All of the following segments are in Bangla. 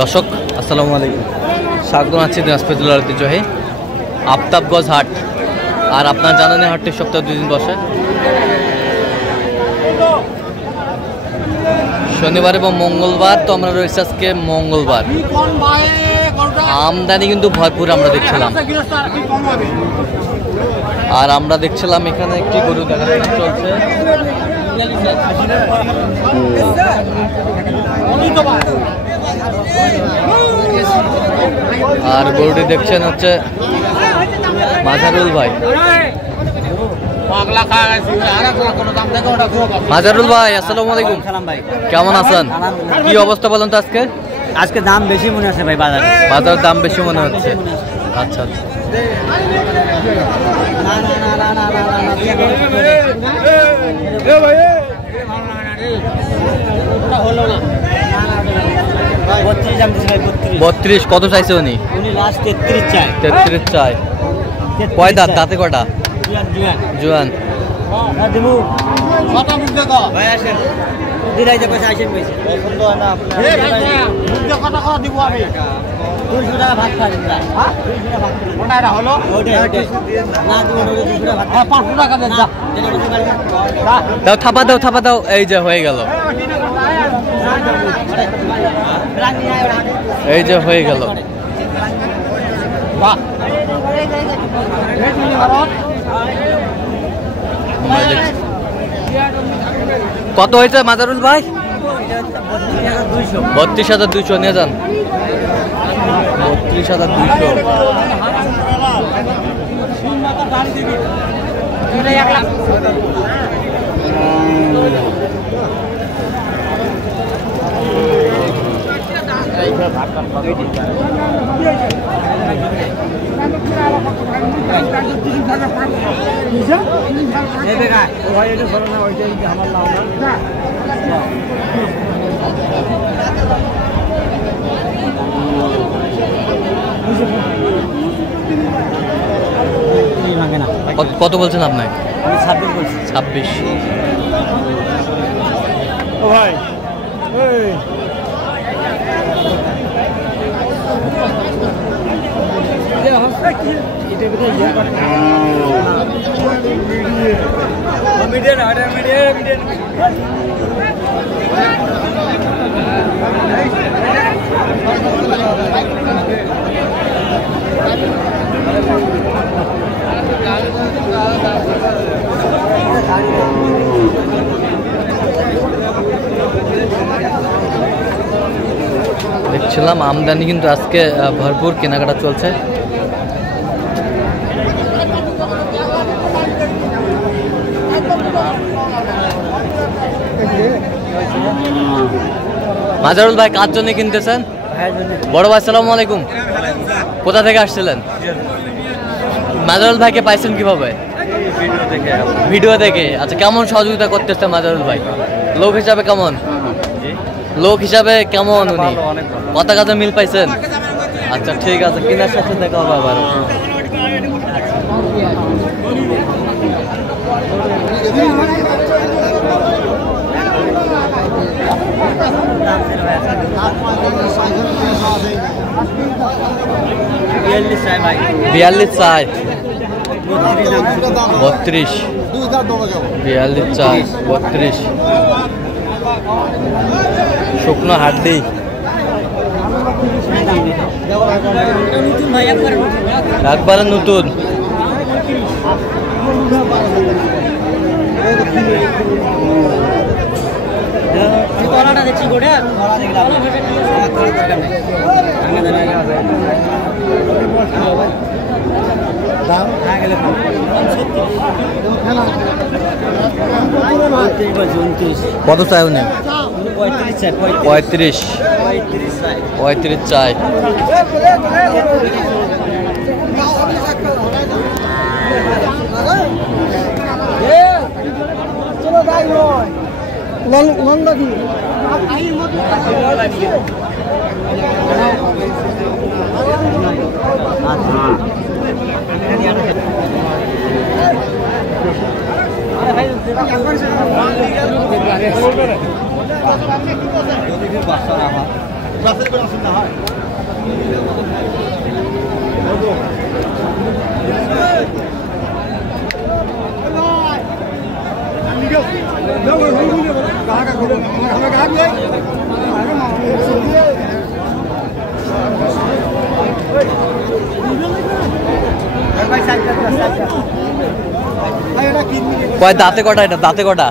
দর্শক আসসালামু আলাইকুম, স্বাগত আছি দিনাজপুর জেলার ঐতিহ্যবাহী আফতাবগঞ্জ হাট। আর আপনারা জানেন এই হাটটি সপ্তাহে 2 দিন বসে, শনিবার এবং মঙ্গলবার। তো আমরা রয়েছে আজকে মঙ্গলবার। আমদানি কিন্তু ভরপুর আমরা দেখছিলাম, আর আমরা দেখছিলাম এখানে একটি গরু দেখাশোনা চলছে। আর গরুটি দেখছেন হচ্ছে মাজারুল ভাই। মাজারুল ভাই আসসালামু আলাইকুম, কেমন আছেন? কি অবস্থা বলেন তো আজকে? আজকে দাম বেশি মনে হচ্ছে ভাই, বাজারের দাম বেশি মনে হচ্ছে। আচ্ছা বত্রিশ কত চাইছে উনি? 33 চাই। কয় দাঁত? দাঁতে কয়টা? জোয়ান। দাও থাপা দাও, থাপা দাও। এই যে হয়ে গেল, এই যে হয়ে গেল। কত হয়েছে মাজারুল ভাই? 32,200 নিয়ে যান। 32,200। কত বলছেন আপনি? 26 বলছি। 26। ও ভাই দেখছিলাম আমদানি কিন্তু আজকে ভরপুর কেনাকাটা চলছে। মাজারুল ভাই কার জন্য কিনতেছেন? বড় ভাই আসসালামু আলাইকুম, কোথা থেকে আসছিলেন? মাজারুল ভাইকে পাইছেন কিভাবে? ভিডিও দেখে। আচ্ছা, কেমন সহযোগিতা করতেছে মাজারুল ভাই? লোক হিসাবে কেমন? লোক হিসাবে কেমন উনি? কথা কাজে মিল পাইছেন? আচ্ছা ঠিক আছে, কেনার সাথে দেখা হবে আবার। বিয়াল্লিশ চাই। 32। 42 চাই। 32। শুকনো হাড্ডি। একবারে নতুন। কত চাই উনি? 35। 35 চাই। কয় দাঁতে কটা এটা? দাঁতে কটা?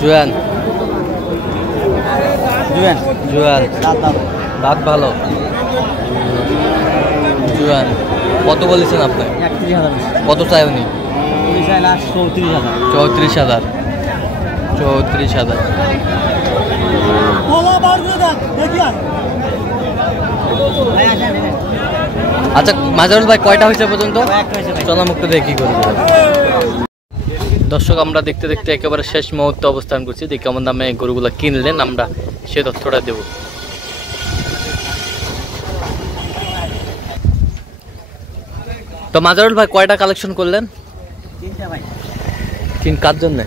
জুয়ান জুয়ান জুয়ান দাঁত ভালো। জুয়ান কত বলেছেন আপনি? 31,000। কত চাই উনি? 34,000। 34,000। আচ্ছা মাজারুল ভাই কয়টা হয়েছে পর্যন্ত? চলা মুক্ত দিয়ে কি করবো? দর্শক আমরা দেখতে দেখতে একেবারে শেষ মুহূর্তে অবস্থান করছি। দেখি কেমন দামে গরুগুলো কিনলেন, আমরা সে তথ্যটা দেব। তো মাজারুল ভাই কয়টা কালেকশন করলেন? 3টা ভাই। তিন কার জন্য?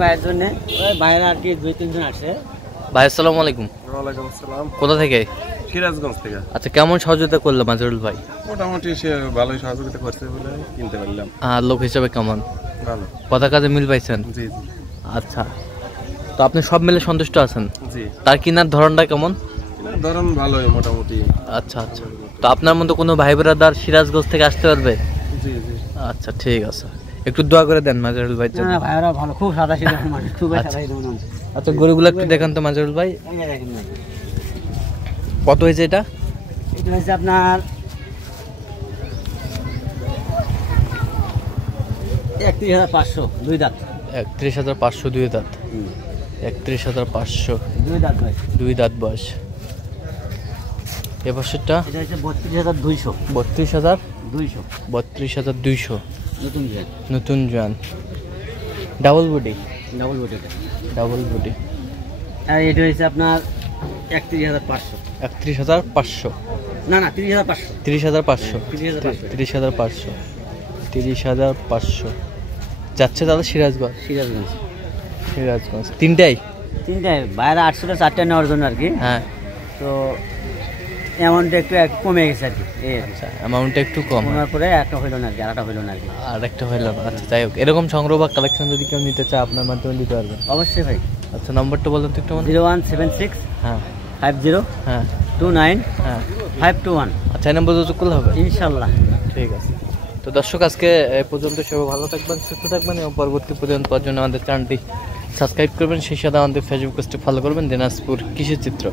ভাইয়ের জন্য। ওই ভাইয়ের আর কি 2-3 জন আসছে। ভাই আসসালামু আলাইকুম। ওয়ালাইকুম আসসালাম। কোথা থেকে? সিরাজগঞ্জ থেকে। আচ্ছা কেমন সহযোগিতা করলো মাজারুল ভাই? মোটামুটি সে ভালোই সহযোগিতা করছে বলে কিনতে পারলাম। আর লোক হিসাবে কেমন? ভালো। কথা কাজে মিল পাইছেন? জি জি আচ্ছা, তো আপনি সব মিলে সন্তুষ্ট আছেন? জি। তার কিনার ধরনটা কেমন? ধরুন ভালোই মোটামুটি। আচ্ছা আচ্ছা, তো আপনার মতো কোনো ভাই ব্রাদার সিরাজগঞ্জ থেকে আসতে পারবে? জি জি। আচ্ছা ঠিক আছে, একটু দোয়া করে দেন মাজারুল ভাই জন্য। না ভাইরা ভালো, খুব সাদা সিধা মানুষ, খুব আচ্ছা। সাদা সিধা মানুষ। আচ্ছা গরুগুলো একটু দেখান তো মাজারুল ভাই। এই যে দেখেন ভাই। কত হয়েছে এটা? এটা হচ্ছে আপনার 31,500 দুই দাঁত। 31,500 দুই দাঁত। 31,500 দুই দাঁত ভাই। দুই দাঁত বয়স। এ বছরটা এটা হচ্ছে 32,200। 32,200। 3200 নতুন জেন। নতুন জোয়ান, ডাবল বডি। ডাবল বডিটা। Double body. আর এটা হচ্ছে আপনার 31,500। 31,500। না না 30,500। 30,500। 30,500। 30,500। 30,500 যাচ্ছে তাহলে সিরাজগঞ্জ। সিরাজগঞ্জ। সিরাজগঞ্জ তিনটাই? তিনটায় বাইরে 800টা 4টা নেওয়ার জন্য আর কি। হ্যাঁ। তো অ্যামাউন্টটা একটু কমে গেছে আর কি, এই আর কি। আচ্ছা অ্যামাউন্টটা একটু কম, কমার পরে একটা হইলো না আর কি, আরেকটা হইলো না আর কি। আর একটা হইলো না। আচ্ছা যাই হোক, এরকম সংগ্রহ বা কালেকশন যদি কেউ নিতে চায় আপনার মাধ্যমে দিতে পারবেন? অবশ্যই ভাই। আচ্ছা নম্বরটা বলুন তো একটু আমাদের। 0176 হ্যাঁ 50 হ্যাঁ 29 হ্যাঁ। 521। আচ্ছা এই নম্বর যোগাযোগ করলে হবে? ইনশাল্লাহ। ঠিক আছে। তো দর্শক আজকে এ পর্যন্ত সবাই ভালো থাকবেন, সুস্থ থাকবেন এবং পরবর্তী পর্যন্ত পাওয়ার জন্য আমাদের চ্যানেলটি সাবস্ক্রাইব করবেন, সেই সাথে আমাদের ফেসবুক পেজটি ফলো করবেন, দিনাজপুর কৃষি চিত্র।